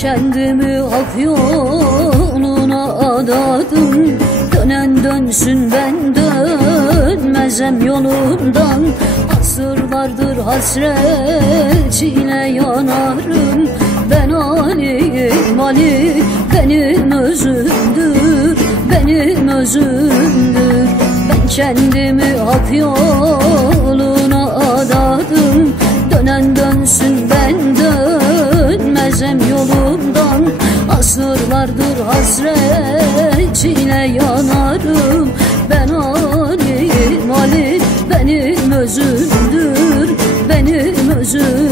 Kendimi hak yoluna adadım. Dönen dönsün, ben dönmezem yolundan. Asırlardır hasret ile yanarım. Ben Ali'yim, Ali benim özümdür, benim özümdür. Ben kendimi hak yoluna adadım. Dönen dönsün, ben dönmezem yolumdan. Asırlardır hasret ile yanarım. Ben Ali'yim, Ali benim özümdür, benim özümdür.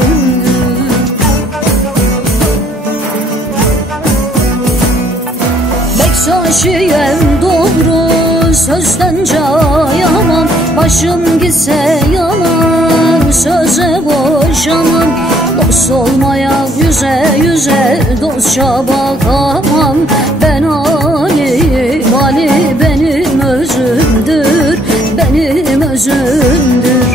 Bektaşiyem doğru, sözden cayamam. Başım gitse yalan, söze boşamam. Dost olmaya yüze yüze dostça bakamam. Ben Ali'yim, Ali benim özümdür, benim özümdür.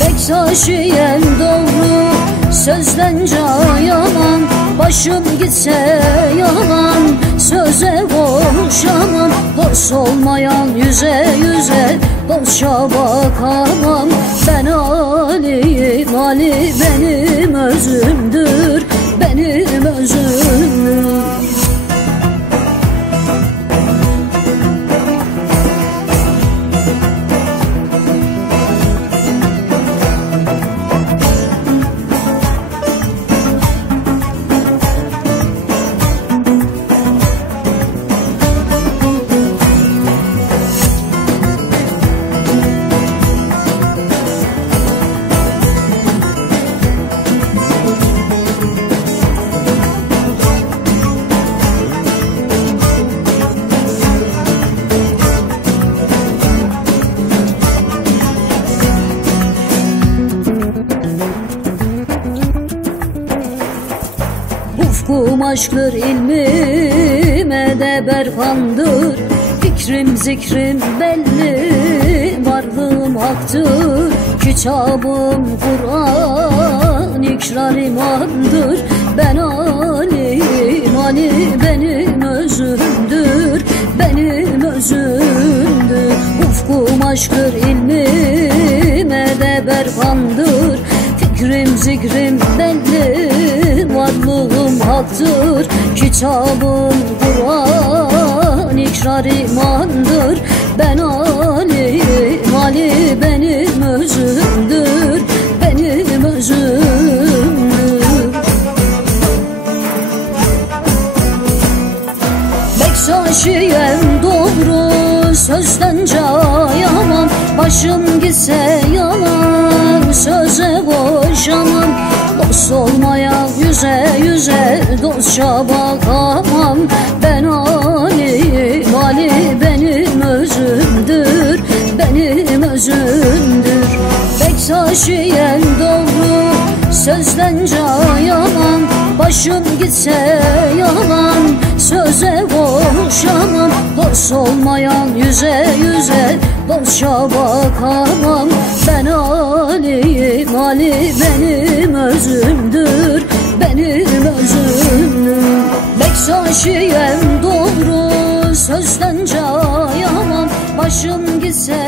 Bektaşiyem doğru, sözden cayamam. Başım gitse yalan, söze boşamam. Dost olmayan yüze yüze dostça bakamam. Ben Ali'yim, Ali benim özümdür, benim özümdür. Ufkum aşktır, ilmime de berfandır. Fikrim zikrim belli, varlığım haktır. Kitabım Kur'an, ikrar imandır. Ben Ali'yim, Ali benim özümdür, benim özümdür. Ufkum aşktır, ilmime de berfandır. Fikrim zikrim belli, varlığım haktır. Kitabım Kur'an, ikrar imandır. Ben Ali'yim, Ali benim özümdür, benim özümdür. Bektaşiyem doğru, sözden cayamam. Başım gitse yalan, söze boşamam. Dost olmaya yüze yüze dostça bakamam. Ben Ali'yim, Ali benim özümdür, benim özümdür. Bektaşiyem doğru, sözden cayamam. Başım gitse yalan, söze boşamam. Dost olmayan yüze yüze dostça bakamam. Ben Ali'yim, Ali benim özümdür, benim özümdür. Bektaşiyem doğru, sözden cayamam. Başım gitse